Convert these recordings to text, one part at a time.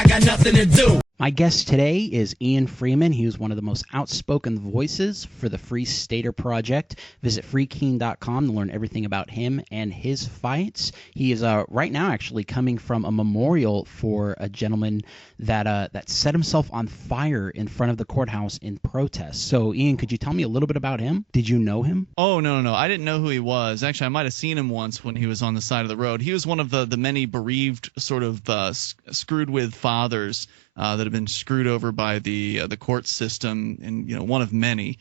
I got nothing to do. My guest today is Ian Freeman. He is one of the most outspoken voices for the Free Stater Project. Visit freekeen.com to learn everything about him and his fights. He is right now actually coming from a memorial for a gentleman that set himself on fire in front of the courthouse in protest. So, Ian, could you tell me a little bit about him? Did you know him? Oh, no. I didn't know who he was. Actually, I might have seen him once when he was on the side of the road. He was one of the many bereaved, sort of screwed with fathers that have been screwed over by the court system, and one of many.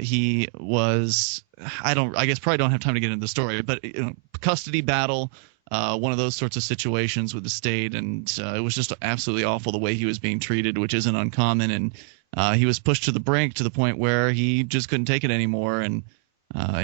He was, I guess probably don't have time to get into the story, but custody battle, one of those sorts of situations with the state, and it was just absolutely awful the way he was being treated, which isn't uncommon, and he was pushed to the brink to the point where he just couldn't take it anymore, and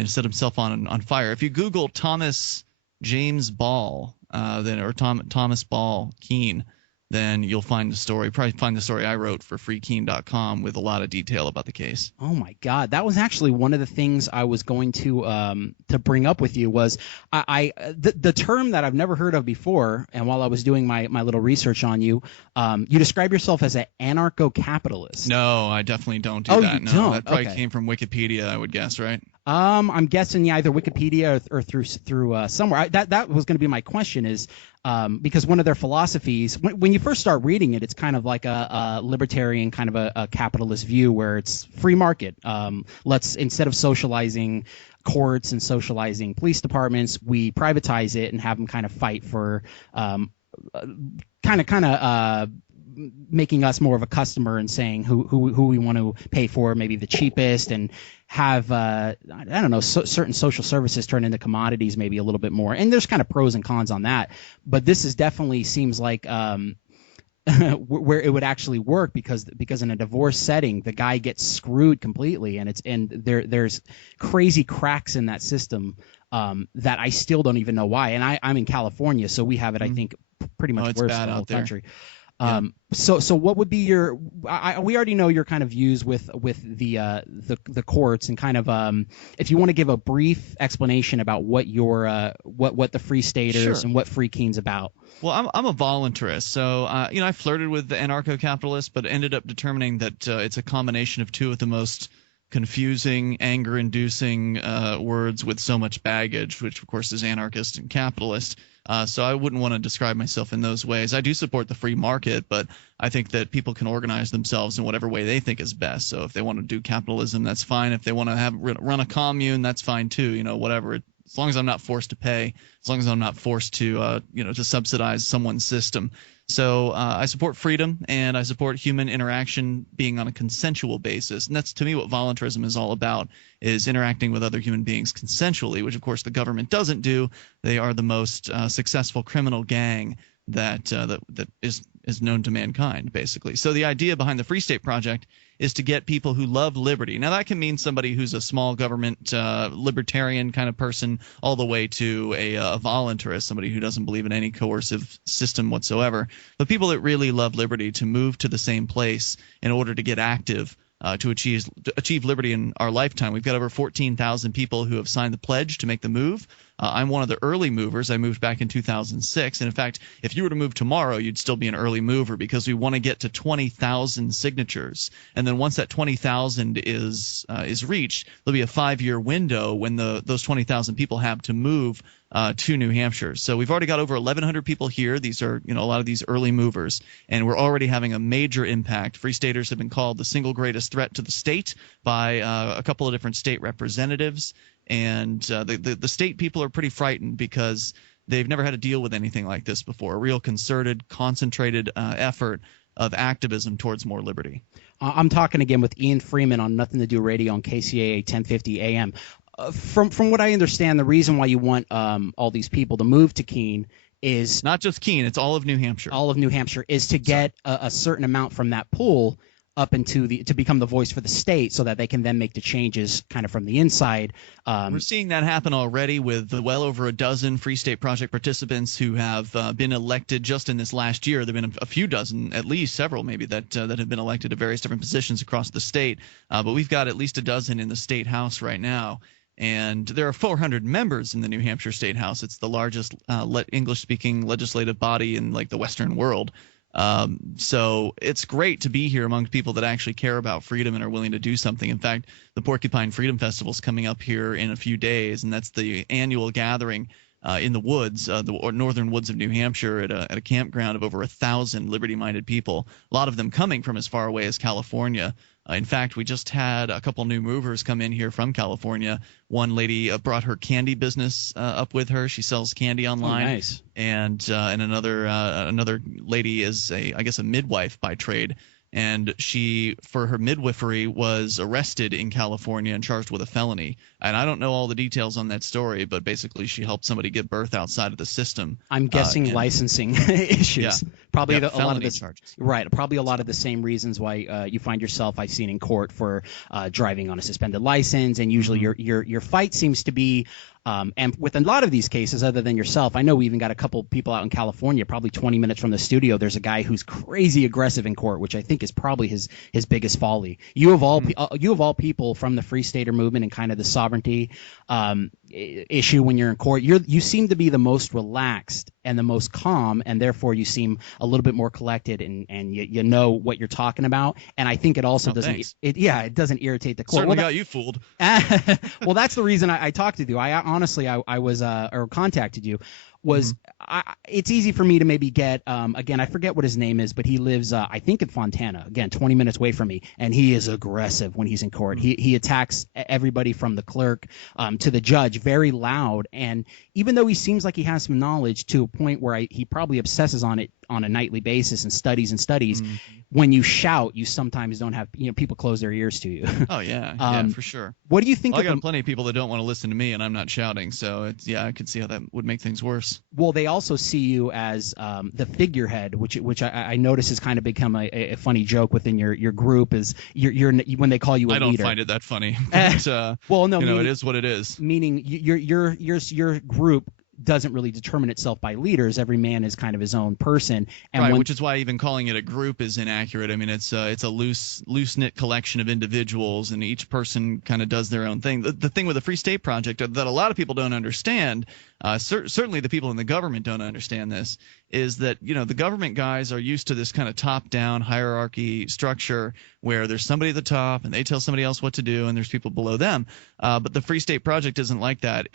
set himself on fire. If you Google Thomas James Ball, Thomas Ball Keene, then you'll find the story. Probably find the story I wrote for freekeen.com with a lot of detail about the case. Oh my God, that was actually one of the things I was going to bring up with you. Was the term that I've never heard of before, and while I was doing my little research on you, you describe yourself as an anarcho-capitalist. No, I definitely don't do that. You no, don't? That probably Okay. came from Wikipedia, I would guess, right? I'm guessing either Wikipedia or through somewhere. That was going to be my question. Is because one of their philosophies, when you first start reading it, it's kind of like a libertarian kind of a capitalist view where it's free market. Let's, instead of socializing courts and socializing police departments, we privatize it and have them kind of fight for kind of making us more of a customer and saying who we want to pay for, maybe the cheapest, and have I don't know, certain social services turn into commodities maybe a little bit more. And there's kind of pros and cons on that, but this is definitely seems like where it would actually work, because in a divorce setting the guy gets screwed completely, and there's crazy cracks in that system that I still don't even know why. And I'm in California, so we have it, I think, pretty much worse in the whole country. So what would be your? We already know your kind of views with the courts, and kind of if you want to give a brief explanation about what your what the Free Staters Sure. and what Free Keen's about. Well, I'm a voluntarist, so I flirted with the anarcho-capitalist, but ended up determining that it's a combination of two of the most confusing, anger-inducing words with so much baggage, which of course is anarchist and capitalist. So I wouldn't want to describe myself in those ways. I do support the free market, but I think that people can organize themselves in whatever way they think is best. So if they want to do capitalism, that's fine. If they want to run a commune, that's fine too. Whatever. As long as I'm not forced to pay, as long as I'm not forced to to subsidize someone's system. So I support freedom, and I support human interaction being on a consensual basis. And that's, to me, what voluntarism is all about, is interacting with other human beings consensually, which, of course, the government doesn't do. They are the most successful criminal gang that is known to mankind, basically. So the idea behind the Free State Project is to get people who love liberty. Now, that can mean somebody who's a small government libertarian kind of person, all the way to a voluntarist, somebody who doesn't believe in any coercive system whatsoever. But people that really love liberty, to move to the same place in order to get active, to achieve liberty in our lifetime. We've got over 14,000 people who have signed the pledge to make the move. I'm one of the early movers. I moved back in 2006. And in fact, if you were to move tomorrow, you'd still be an early mover, because we want to get to 20,000 signatures. And then once that 20,000 is reached, there'll be a 5-year window when those 20,000 people have to move to New Hampshire. So we've already got over 1,100 people here. These are, a lot of these early movers, and we're already having a major impact. Free Staters have been called the single greatest threat to the state by a couple of different state representatives. And the state people are pretty frightened, because they've never had to deal with anything like this before, a real concerted, concentrated effort of activism towards more liberty. I'm talking again with Ian Freeman on Nothing to Do Radio on KCAA 1050 AM. From what I understand, the reason why you want all these people to move to Keene is not just Keene; it's all of New Hampshire. All of New Hampshire is to get a certain amount from that pool up into to become the voice for the state, so that they can then make the changes kind of from the inside. We're seeing that happen already with well over a dozen Free State Project participants who have been elected just in this last year. There have been a few dozen, at least several maybe, that have been elected to various different positions across the state. But we've got at least a dozen in the state house right now. And there are 400 members in the New Hampshire State House. It's the largest English-speaking legislative body in the Western world. So it's great to be here among people that actually care about freedom and are willing to do something. In fact, the Porcupine Freedom Festival is coming up here in a few days, and that's the annual gathering in the woods, the northern woods of New Hampshire, at a campground of over 1,000 liberty-minded people, a lot of them coming from as far away as California. In fact, we just had a couple new movers come in here from California. One lady brought her candy business up with her. She sells candy online. Oh, nice. And another lady is I guess a midwife by trade. And she, for her midwifery, was arrested in California and charged with a felony. And I don't know all the details on that story, but basically she helped somebody give birth outside of the system. I'm guessing licensing issues. Yeah. Probably Yeah, a lot of the charges. Right. Probably a lot of the same reasons why you find yourself, I've seen in court for driving on a suspended license, and usually your fight seems to be. And with a lot of these cases, other than yourself, I know we even got a couple people out in California, probably 20 minutes from the studio. There's a guy who's crazy aggressive in court, which I think is probably his biggest folly. You of all people from the Free Stater movement and kind of the sovereignty issue when you're in court, you seem to be the most relaxed and the most calm, and therefore you seem a little bit more collected, and you know what you're talking about. And I think it also doesn't it doesn't irritate the court. Certainly got you fooled. Well, that's the reason I talked to you. I was or contacted you was it's easy for me to maybe get again, I forget what his name is, but he lives I think in Fontana, again 20 minutes away from me, and he is aggressive when he's in court. He attacks everybody from the clerk to the judge very loud, and even though he seems like he has some knowledge to a point where he probably obsesses on it on a nightly basis and studies, when you shout, you sometimes don't have people close their ears to you. Oh yeah, for sure. What do you think? I got plenty of people that don't want to listen to me, and I'm not shouting, so I could see how that would make things worse. Well, they also see you as the figurehead, which I notice has kind of become a funny joke within your group. Is you're when they call you a leader. I don't find it that funny. But, well, no, it is what it is. Meaning your group doesn't really determine itself by leaders. Every man is kind of his own person, and right, which is why even calling it a group is inaccurate. I mean, it's a loose knit collection of individuals, and each person kind of does their own thing. The thing with the Free State Project that a lot of people don't understand, certainly the people in the government don't understand this, is that the government guys are used to this kind of top-down hierarchy structure where there's somebody at the top and they tell somebody else what to do, and there's people below them. But the Free State Project isn't like that.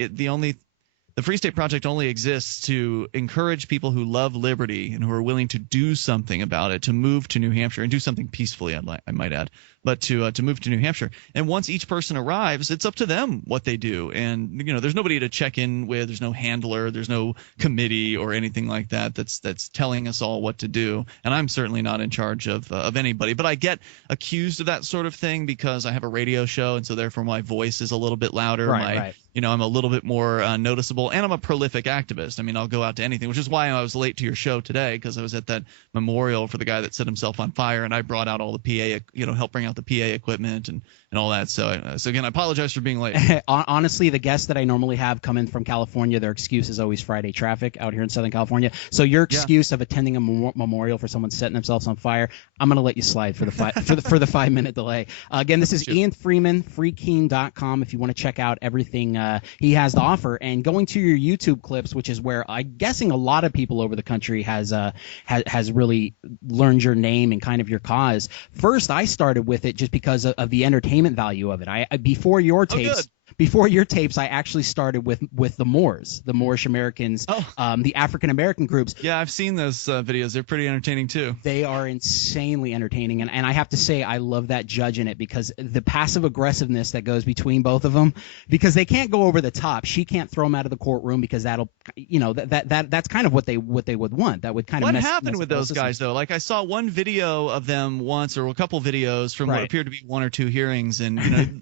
The Free State Project only exists to encourage people who love liberty and who are willing to do something about it, to move to New Hampshire and do something peacefully, I might add, but to move to New Hampshire. And once each person arrives, it's up to them what they do. And there's nobody to check in with. There's no handler. There's no committee or anything like that that's telling us all what to do. And I'm certainly not in charge of anybody. But I get accused of that sort of thing because I have a radio show, and so therefore my voice is a little bit louder. Right. I'm a little bit more noticeable, and I'm a prolific activist. I mean, I'll go out to anything, which is why I was late to your show today, because I was at that memorial for the guy that set himself on fire, and I brought out all the PA, help bring out the PA equipment and all that. So again, I apologize for being late. Honestly, the guests that I normally have come in from California, their excuse is always Friday traffic out here in Southern California. So your excuse of attending a memorial for someone setting themselves on fire, I'm going to let you slide for the for the 5-minute delay. Again, this is Ian Freeman, freekeen.com, if you want to check out everything he has to offer, and going to your YouTube clips, which is where I'm guessing a lot of people over the country has really learned your name and kind of your cause. First, I started with it just because of the entertainment value of it. Before your tapes. Before your tapes, I actually started with the Moors, the Moorish Americans, the African American groups. Yeah, I've seen those videos. They're pretty entertaining too. They are insanely entertaining, and I have to say I love that judge in it, because the passive aggressiveness that goes between both of them, because they can't go over the top. She can't throw him out of the courtroom because that'll, that's kind of what they would want. That would kind of What happened with those guys though? Like I saw one video of them once, or a couple videos from what appeared to be one or two hearings, and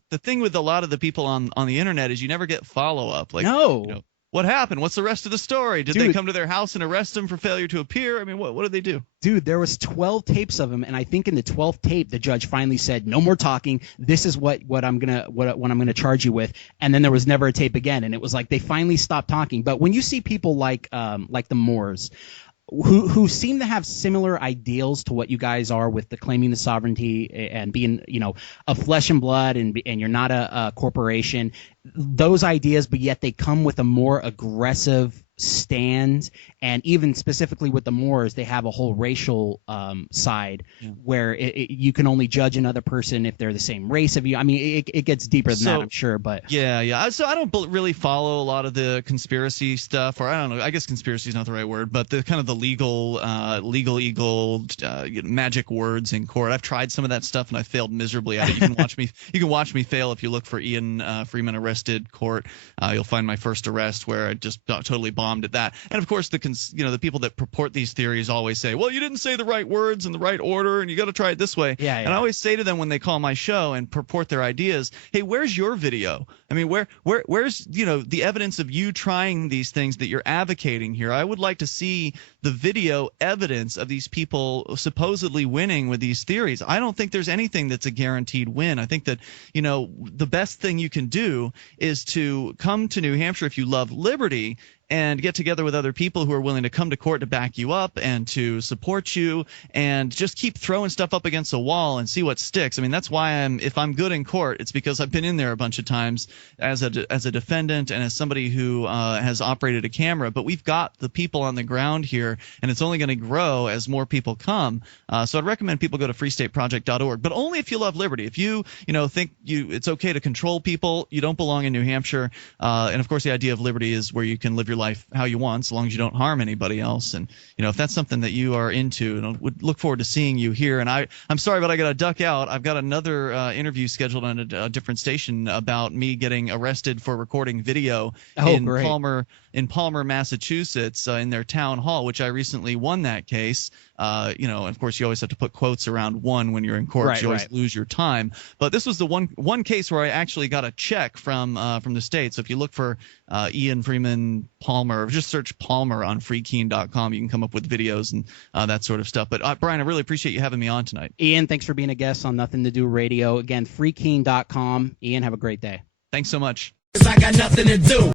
the thing with a lot of the people on the internet is you never get follow-up. Like, no. What happened? What's the rest of the story? Did they come to their house and arrest him for failure to appear? I mean, what did they do? Dude, there was 12 tapes of him, and I think in the 12th tape, the judge finally said, "No more talking. This is what I'm gonna charge you with." And then there was never a tape again, and it was like they finally stopped talking. But when you see people like the Moors, who seem to have similar ideals to what you guys are with the claiming the sovereignty and being, of flesh and blood, and you're not a corporation, those ideas, but yet they come with a more aggressive stand And even specifically with the Moors, they have a whole racial side where you can only judge another person if they're the same race of you. I mean, it gets deeper than that, I'm sure. But yeah. So I don't really follow a lot of the conspiracy stuff, or I don't know. I guess conspiracy is not the right word, but the kind of the legal magic words in court. I've tried some of that stuff and I failed miserably at it. You can watch me. You can watch me fail if you look for Ian Freeman arrested court. You'll find my first arrest where I just totally bombed at that. And of course, the people that purport these theories always say, well, you didn't say the right words in the right order, and you got to try it this way. Yeah. And I always say to them when they call my show and purport their ideas, hey, where's your video? I mean, where's the evidence of you trying these things that you're advocating here? I would like to see the video evidence of these people supposedly winning with these theories. I don't think there's anything that's a guaranteed win. I think that, the best thing you can do is to come to New Hampshire if you love liberty and get together with other people who are willing to come to court to back you up and to support you, and just keep throwing stuff up against a wall and see what sticks. I mean, that's why if I'm good in court, it's because I've been in there a bunch of times as a defendant and as somebody who has operated a camera. But we've got the people on the ground here, and it's only going to grow as more people come. So I'd recommend people go to freestateproject.org, but only if you love liberty. If you think it's okay to control people, you don't belong in New Hampshire. And of course, the idea of liberty is where you can live your life how you want, so long as you don't harm anybody else. And if that's something that you are into, and I would look forward to seeing you here. And I'm sorry, but I got to duck out. I've got another interview scheduled on a different station about me getting arrested for recording video in Palmer, Massachusetts, in their town hall, which I recently won that case. Of course, you always have to put quotes around "one" when you're in court. Right, you always lose your time. But this was the one case where I actually got a check from the state. So if you look for Ian Freeman Palmer, or just search Palmer on freekeen.com, you can come up with videos and that sort of stuff. But Brian, I really appreciate you having me on tonight. Ian, thanks for being a guest on Nothing to Do Radio. Again, freekeen.com. Ian, have a great day. Thanks so much. 'Cause I got nothing to do.